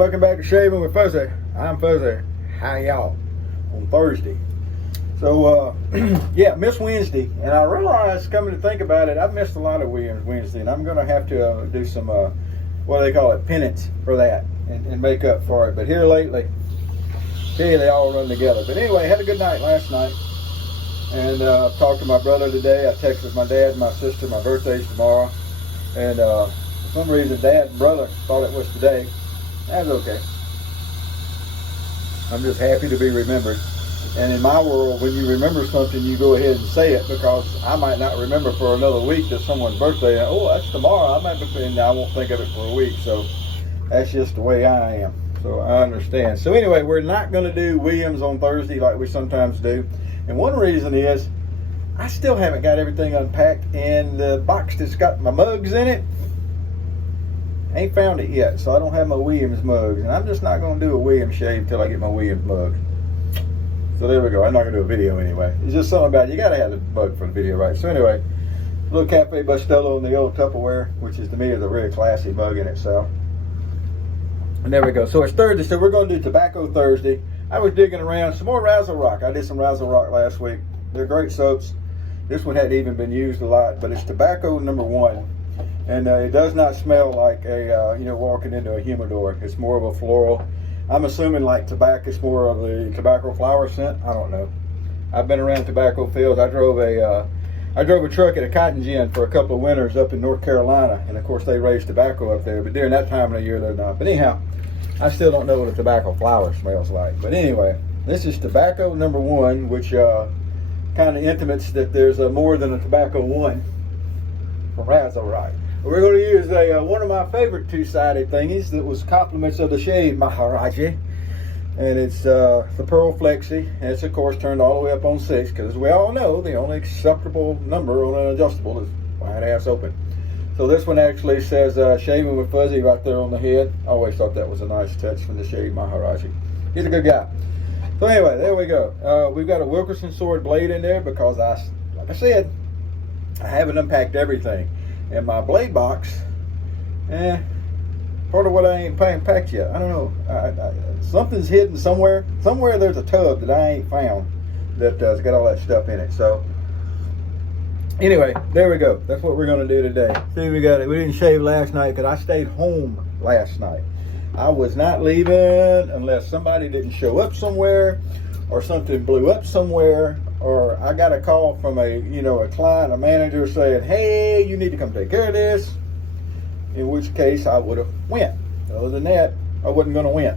welcome back to Shaving with Fuzzy. I'm Fuzzy. How y'all on Thursday? So, yeah, missed Wednesday, and I realized, coming to think about it, I've missed a lot of Wednesday, and I'm going to have to do some, what do they call it, penance for that, and make up for it. But here lately, hey, they all run together. But anyway, had a good night last night, and talked to my brother today. I texted my dad and my sister. My birthday's tomorrow, and for some reason, Dad and brother thought it was today. That's okay. I'm just happy to be remembered. And in my world, when you remember something, you go ahead and say it, because I might not remember for another week that someone's birthday. And, oh, that's tomorrow. And I won't think of it for a week. So that's just the way I am. So I understand. So anyway, we're not going to do Williams on Thursday like we sometimes do. And one reason is I still haven't got everything unpacked. And the box that's got my mugs in it, ain't found it yet. So I don't have my Williams mugs. And I'm just not going to do a Williams shave till I get my Williams mug. So there we go. I'm not going to do a video anyway. It's just something about it. You got to have the bug for the video, right? So anyway, little Cafe Bustelo in the old Tupperware, which is to me is a really classy mug in itself. And there we go. So it's Thursday, so we're going to do Tobacco Thursday. I was digging around. Some more Razo Rock. I did some Razo Rock last week. They're great soaps. This one hadn't even been used a lot, but it's tobacco #1. And it does not smell like a, walking into a humidor. It's more of a floral. I'm assuming like tobacco is more of the tobacco flower scent. I don't know. I've been around tobacco fields. I drove a truck at a cotton gin for a couple of winters up in North Carolina, and of course they raise tobacco up there. But during that time of the year, they're not. But anyhow, I still don't know what a tobacco flower smells like. But anyway, this is tobacco #1, which kind of intimates that there's more than a tobacco one from Razo Rock. We're going to use one of my favorite two-sided thingies that was compliments of the shave Maharaji. And it's the Pearl Flexi. And it's, of course, turned all the way up on 6, because as we all know, the only acceptable number on an adjustable is wide ass open. So this one actually says Shaving with Fuzzy right there on the head. I always thought that was a nice touch from the shave Maharaji. He's a good guy. So anyway, there we go. We've got a Wilkerson sword blade in there because, like I said, I haven't unpacked everything. And my blade box, part of what I ain't packed yet. I don't know. Something's hidden somewhere. Somewhere there's a tub that I ain't found that's got all that stuff in it. So anyway, there we go. That's what we're going to do today. See, we didn't shave last night because I stayed home last night. I was not leaving unless somebody didn't show up somewhere, or something blew up somewhere, or I got a call from a client, a manager saying, hey, you need to come take care of this, in which case I would have went. Other than that, I wasn't going to win.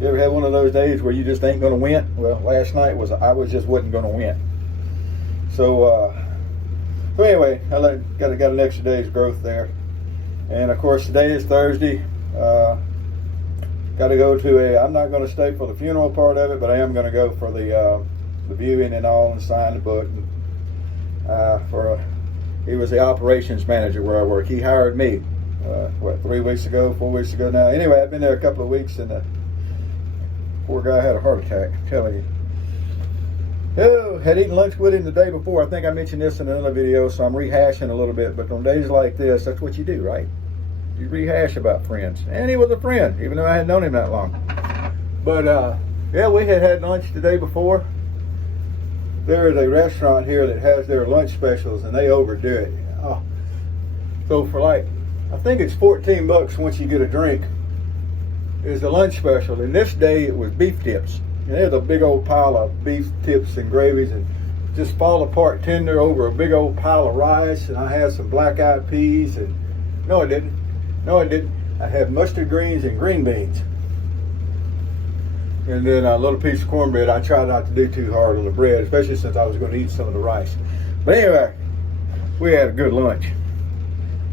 You ever had one of those days where you just ain't going to win? Well, last night I just wasn't going to win. So anyway, I got an extra day's growth there. And of course, today is Thursday. Got to go to I'm not going to stay for the funeral part of it, but I am going to go for the viewing and all, and sign the book. He was the operations manager where I work. He hired me, 3 weeks ago, 4 weeks ago now. Anyway, I've been there a couple of weeks, and the poor guy had a heart attack, I'm telling you. Oh, had eaten lunch with him the day before. I think I mentioned this in another video, so I'm rehashing a little bit. But on days like this, that's what you do, right? You rehash about friends. And he was a friend, even though I hadn't known him that long. But, yeah, we had lunch the day before. There is a restaurant here that has their lunch specials, and they overdo it. Oh. So for I think it's $14 once you get a drink, is the lunch special. And this day it was beef tips. And there's a big old pile of beef tips and gravies, and just fall apart tender over a big old pile of rice. And I had some black-eyed peas, and no, I didn't. I had mustard greens and green beans. And then a little piece of cornbread. I tried not to do too hard on the bread, especially since I was going to eat some of the rice. But anyway, we had a good lunch.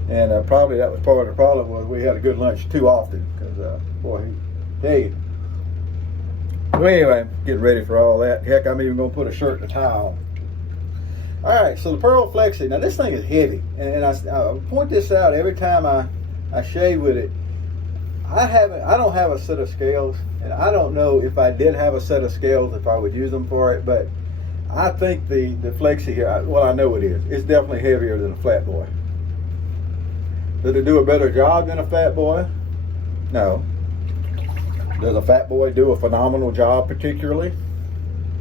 And probably that was part of the problem, was we had a good lunch too often. Because, hey. So anyway, getting ready for all that. Heck, I'm even going to put a shirt and a tie on. All right, so the Pearl Flexi. Now, this thing is heavy. And I point this out every time I shave with it. I don't have a set of scales, and I don't know if I did have a set of scales if I would use them for it, but I think the Flexi here, well, I know it is. It's definitely heavier than a Flat Boy. Did it do a better job than a Fat Boy? No. Does a Fat Boy do a phenomenal job particularly?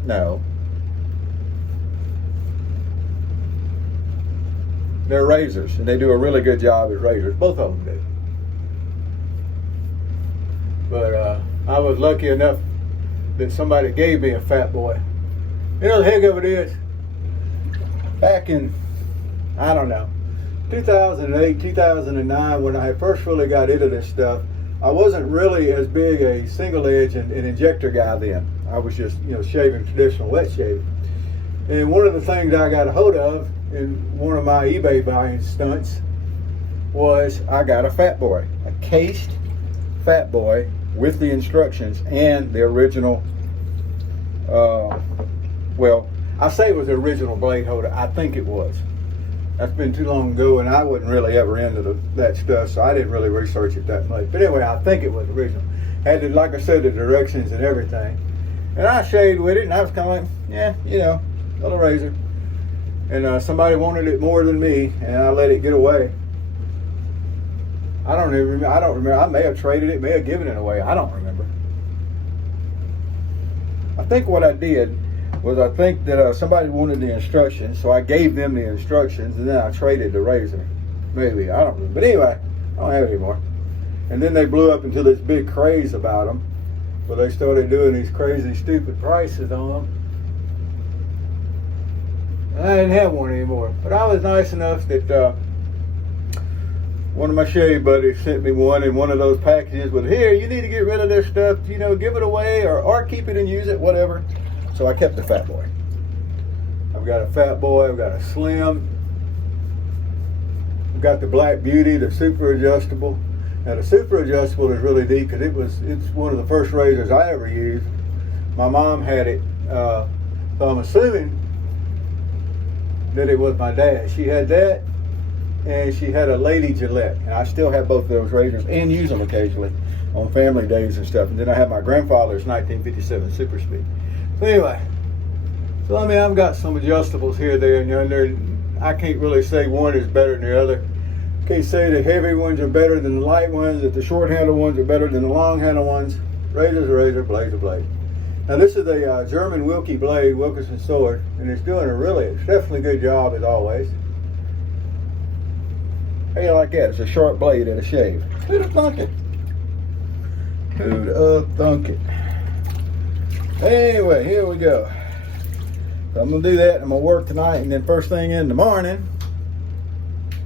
No. They're razors, and they do a really good job as razors. Both of them do. But I was lucky enough that somebody gave me a Fat Boy. You know the heck of it is? Back in, I don't know, 2008, 2009, when I first really got into this stuff, I wasn't really as big a single edge and injector guy then. I was just, shaving traditional wet shaving. And one of the things I got a hold of in one of my eBay buying stunts was I got a Fat Boy, a cased Fat Boy with the instructions and the original, well, I say it was the original blade holder. I think it was. That's been too long ago, and I wasn't really ever into that stuff, so I didn't really research it that much. But anyway, I think it was original. Had, like I said, the directions and everything. And I shaved with it, and I was kind of like, yeah, little razor. And somebody wanted it more than me, and I let it get away. I don't remember. I may have traded it, may have given it away. I don't remember. I think what I did was I think that somebody wanted the instructions, so I gave them the instructions, and then I traded the razor. Maybe, I don't remember. But anyway, I don't have it anymore. And then they blew up into this big craze about them, where they started doing these crazy, stupid prices on them. And I didn't have one anymore. But I was nice enough that one of my shave buddies sent me one in one of those packages with, here, you need to get rid of this stuff, give it away or keep it and use it, whatever. So I kept the Fat Boy. I've got a Fat Boy, I've got a Slim, I've got the Black Beauty, the super adjustable. Now the super adjustable is really deep because it's one of the first razors I ever used. My mom had it, so I'm assuming that it was my dad. She had that, and she had a Lady Gillette, and I still have both of those razors and use them occasionally on family days and stuff. And then I have my grandfather's 1957 Super Speed. So anyway, I've got some adjustables here, there, and yonder. I can't really say one is better than the other. Can't say the heavy ones are better than the light ones, that the short handle ones are better than the long handle ones. Razor's a razor, blade's a blade. Now this is a German Wilkie blade, Wilkinson sword, and it's doing it's definitely a good job as always. How you like that? It's a sharp blade and a shave. Who'd have thunk it? Who'd have thunk it? Anyway, here we go. So I'm going to do that. I'm going to work tonight, and then first thing in the morning,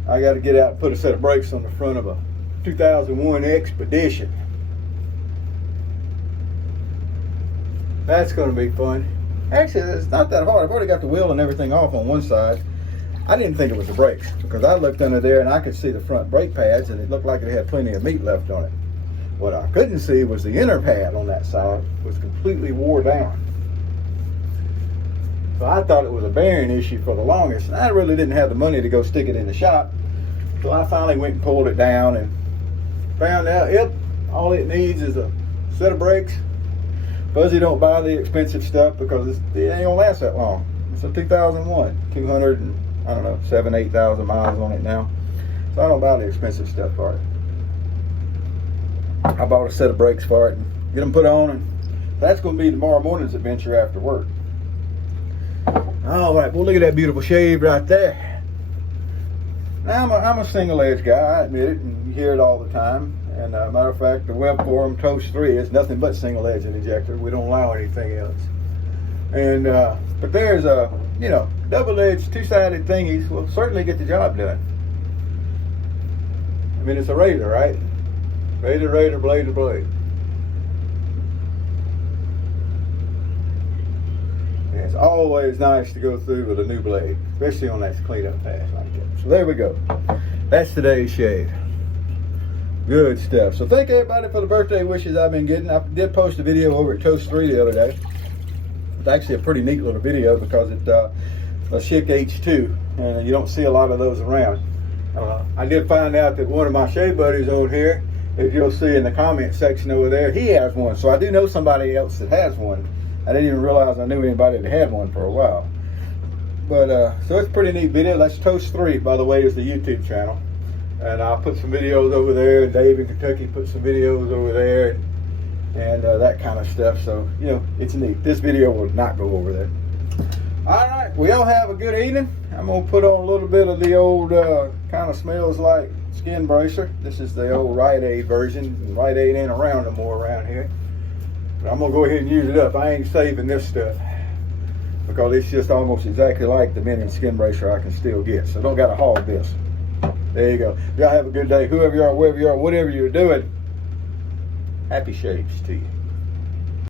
I got to get out and put a set of brakes on the front of a 2001 Expedition. That's going to be fun. Actually, it's not that hard. I've already got the wheel and everything off on one side. I didn't think it was the brakes because I looked under there and I could see the front brake pads, and it looked like it had plenty of meat left on it. What I couldn't see was the inner pad on that side was completely wore down. So I thought it was a bearing issue for the longest, and I really didn't have the money to go stick it in the shop. So I finally went and pulled it down and found out, yep, all it needs is a set of brakes. Fuzzy don't buy the expensive stuff because it ain't gonna last that long. It's a 2001, 200 and, I don't know, 8,000 miles on it now. So I don't buy the expensive stuff for it. I bought a set of brakes for it and get them put on, and that's going to be tomorrow morning's adventure after work. All right, well, look at that beautiful shave right there. Now, I'm a single edge guy, I admit it, and you hear it all the time. And matter of fact, the web forum Toast 3 is nothing but single edge and injector. We don't allow anything else. And but there's double-edged, two-sided thingies will certainly get the job done. I mean, it's a razor, right? Razor, razor, blade to blade. And it's always nice to go through with a new blade, especially on that cleanup pass like that. So there we go. That's today's shave. Good stuff. So thank everybody for the birthday wishes I've been getting. I did post a video over at Toast 3 the other day. It's actually a pretty neat little video because it's a Schick H2, and you don't see a lot of those around. I did find out that one of my shave buddies over here, if you'll see in the comment section over there, he has one. So I do know somebody else that has one. I didn't even realize I knew anybody that had one for a while. But so it's a pretty neat video. That's Toast 3, by the way, is the YouTube channel. And I'll put some videos over there. Dave in Kentucky put some videos over there. and that kind of stuff. So, you know, it's neat. This video will not go over that. All right, we all have a good evening. I'm gonna put on a little bit of the old kind of smells like skin bracer. This is the old Rite Aid version. Rite Aid ain't around no more around here, but I'm gonna go ahead and use it up. I ain't saving this stuff because it's just almost exactly like the Minion skin bracer I can still get. So don't gotta hog this. There you go. Y'all have a good day. Whoever you are, wherever you are, whatever you're doing, happy shaves to you.